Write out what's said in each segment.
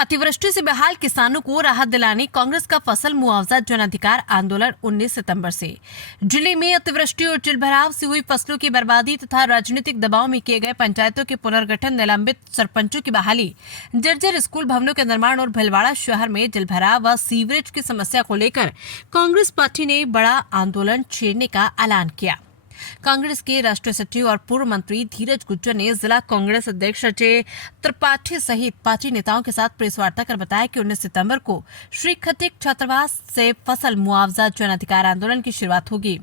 अतिवृष्टि से बेहाल किसानों को राहत दिलाने कांग्रेस का फसल मुआवजा जन अधिकार आंदोलन 19 सितंबर से। जिले में अतिवृष्टि और जलभराव से हुई फसलों की बर्बादी तथा राजनीतिक दबाव में किए गए पंचायतों के पुनर्गठन, निलंबित सरपंचों की बहाली, जर्जर स्कूल भवनों के निर्माण और भीलवाड़ा शहर में जलभराव व सीवरेज की समस्या को लेकर कांग्रेस पार्टी ने बड़ा आंदोलन छेड़ने का ऐलान किया। कांग्रेस के राष्ट्रीय सचिव और पूर्व मंत्री धीरज गुज्जर ने जिला कांग्रेस अध्यक्ष अजय त्रिपाठी सहित पार्टी नेताओं के साथ प्रेस वार्ता कर बताया कि 19 सितंबर को श्री खटीक छात्रावास से फसल मुआवजा जन अधिकार आंदोलन की शुरुआत होगी।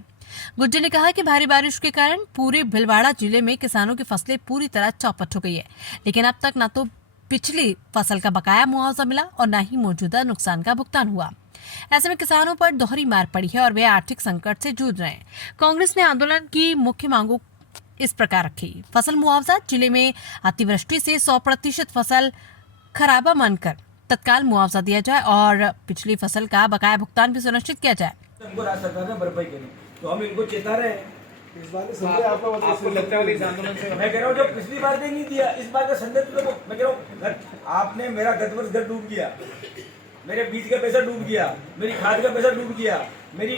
गुज्जर ने कहा कि भारी बारिश के कारण पूरे भीलवाड़ा जिले में किसानों की फसलें पूरी तरह चौपट हो गई है, लेकिन अब तक न तो पिछली फसल का बकाया मुआवजा मिला और न ही मौजूदा नुकसान का भुगतान हुआ। ऐसे में किसानों पर दोहरी मार पड़ी है और वे आर्थिक संकट से जूझ रहे हैं। कांग्रेस ने आंदोलन की मुख्य मांगों इस प्रकार रखी। फसल मुआवजा, जिले में अतिवृष्टि से 100% फसल खराबा मानकर तत्काल मुआवजा दिया जाए और पिछली फसल का बकाया भुगतान भी सुनिश्चित किया जाए। हमको राज्य सरकार ने भरपाई करी, तो हम इनको चेता रहे हैं। इस बार आपको लगता है इस आंदोलन से मैं कह रहा हूँ, जो पिछली बार नहीं दिया, इस बार का संदेश तो मैं कह रहा हूँ, आपने मेरा गत वर्ष घर डूब गया, मेरे बीज का पैसा डूब गया, मेरी खाद का पैसा डूब गया, मेरी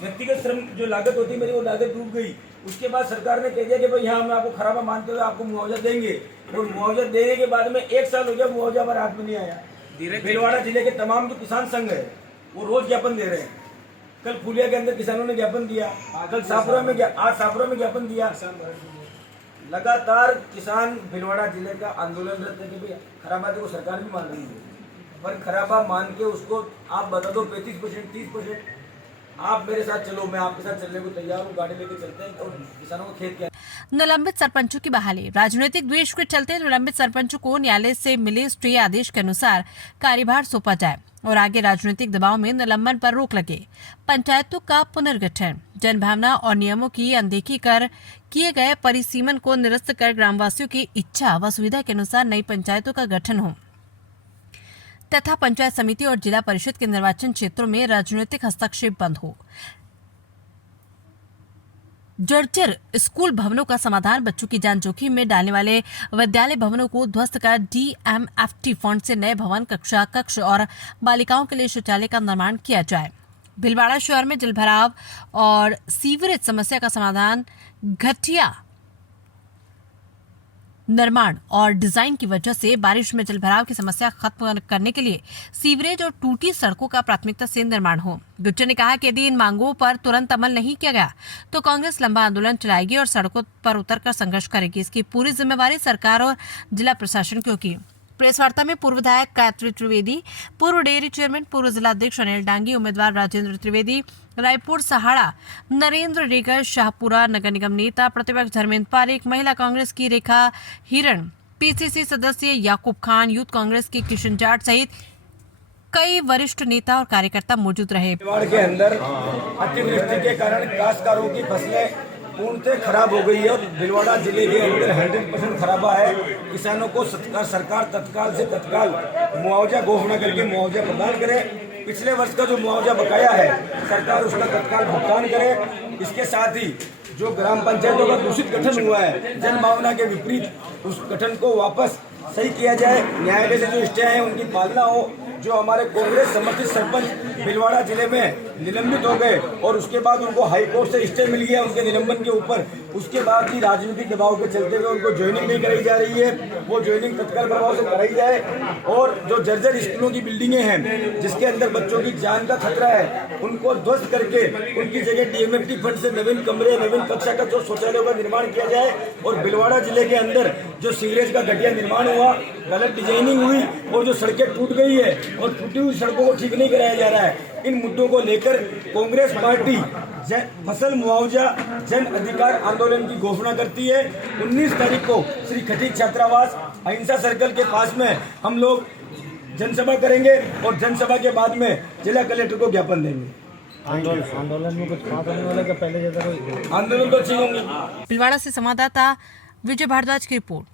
व्यक्तिगत श्रम जो लागत होती है मेरी वो लागत डूब गई। उसके बाद सरकार ने कह दिया कि भाई हाँ हम आपको खराबा मानते हुए आपको मुआवजा देंगे, और मुआवजा देने के बाद में 1 साल हो गया, मुआवजा हमारे हाथ में नहीं आया। भीलवाड़ा जिले के तमाम जो किसान संघ है वो रोज ज्ञापन दे रहे हैं। कल फुलिया के अंदर किसानों ने ज्ञापन दिया, कल सापुरा में आज सापुरा में ज्ञापन दिया। लगातार किसान भीलवाड़ा जिले का आंदोलनरत है कि भाई खराबा को सरकार भी मान रही है, पर खराबा मान के उसको आप बता दो 35%, 30%। आप मेरे साथ चलो, मैं आपके साथ चलने को तैयार हूँ, गाड़ी लेके चलते हैं और किसानों को खेत क्या। निलंबित सरपंचों की बहाली, राजनीतिक द्वेष के चलते निलंबित सरपंचों को न्यायालय से मिले स्टे आदेश के अनुसार कार्यभार सौंपा जाए और आगे राजनीतिक दबाव में निलंबन पर रोक लगे। पंचायतों का पुनर्गठन, जनभावना और नियमों की अनदेखी कर किए गए परिसीमन को निरस्त कर ग्रामवासियों की इच्छा व सुविधा के अनुसार नई पंचायतों का गठन हो तथा पंचायत समिति और जिला परिषद के निर्वाचन क्षेत्रों में राजनीतिक हस्तक्षेप बंद हो। जर्जर स्कूल भवनों का समाधान, बच्चों की जान जोखिम में डालने वाले विद्यालय भवनों को ध्वस्त कर DMFT फंड से नए भवन, कक्ष और बालिकाओं के लिए शौचालय का निर्माण किया जाए। भीलवाड़ा शहर में जलभराव और सीवरेज समस्या का समाधान, घटिया निर्माण और डिजाइन की वजह से बारिश में जलभराव की समस्या खत्म करने के लिए सीवरेज और टूटी सड़कों का प्राथमिकता से निर्माण हो। गुज्जर ने कहा कि यदि इन मांगों पर तुरंत अमल नहीं किया गया तो कांग्रेस लंबा आंदोलन चलाएगी और सड़कों पर उतरकर संघर्ष करेगी। इसकी पूरी जिम्मेवारी सरकार और जिला प्रशासन की होगी। प्रेस वार्ता में पूर्व विधायक गायत्री त्रिवेदी, पूर्व डेयरी चेयरमैन, पूर्व जिलाध्यक्ष अनिल डांगी, उम्मीदवार राजेंद्र त्रिवेदी, रायपुर सहाड़ा नरेंद्र रेगर, शाहपुरा नगर निगम नेता प्रतिपक्ष धर्मेंद्र पारेख, महिला कांग्रेस की रेखा हिरण, PCC सदस्य याकूब खान, यूथ कांग्रेस के किशन जाट सहित कई वरिष्ठ नेता और कार्यकर्ता मौजूद रहे। भीलवाड़ा के अंदर अतिवृष्टि के कारण काश्तकारों की फसलें पूर्णतः खराब हो गई है और भीलवाड़ा जिले के अंदर 100% खराबा है। किसानों को सरकार तत्काल से तत्काल मुआवजा घोषणा करके मुआवजा प्रदान करे। पिछले वर्ष का जो मुआवजा बकाया है सरकार उसका तत्काल भुगतान करे। इसके साथ ही जो ग्राम पंचायतों का दूषित गठन हुआ है, जनभावना के विपरीत, उस गठन को वापस सही किया जाए। न्यायालय से जो स्टे हैं उनकी पालना हो। जो हमारे कांग्रेस समर्थित सरपंच भीलवाड़ा जिले में निलंबित हो गए और उसके बाद उनको हाई कोर्ट से स्टे मिल गया उनके निलंबन के ऊपर, उसके बाद भी राजनीतिक दबाव के चलते हुए उनको ज्वाइनिंग नहीं कराई जा रही है। वो ज्वाइनिंग तत्काल प्रभाव से कराई जाए और जो जर्जर स्कूलों की बिल्डिंगें हैं जिसके अंदर बच्चों की जान का खतरा है, उनको ध्वस्त करके उनकी जगह DMFT फंड से नवीन कमरे, नवीन कक्षा का जो शौचालयों का निर्माण किया जाए। और भीलवाड़ा जिले के अंदर जो सीवरेज का घटिया निर्माण हुआ, गलत डिजाइनिंग हुई और जो सड़कें टूट गई है और टूटी हुई सड़कों को ठीक नहीं कराया जा रहा है, इन मुद्दों को लेकर कांग्रेस पार्टी फसल मुआवजा जन अधिकार आंदोलन की घोषणा करती है। 19 तारीख को श्री खटीक छात्रावास अहिंसा सर्कल के पास में हम लोग जनसभा करेंगे और जनसभा के बाद में जिला कलेक्टर को ज्ञापन देंगे। आंदोलन में कुछ खास होने वाला क्या पहले जैसा कोई आंदोलन तो अच्छी होंगे। भीलवाड़ा से संवाददाता विजय भारद्वाज की रिपोर्ट।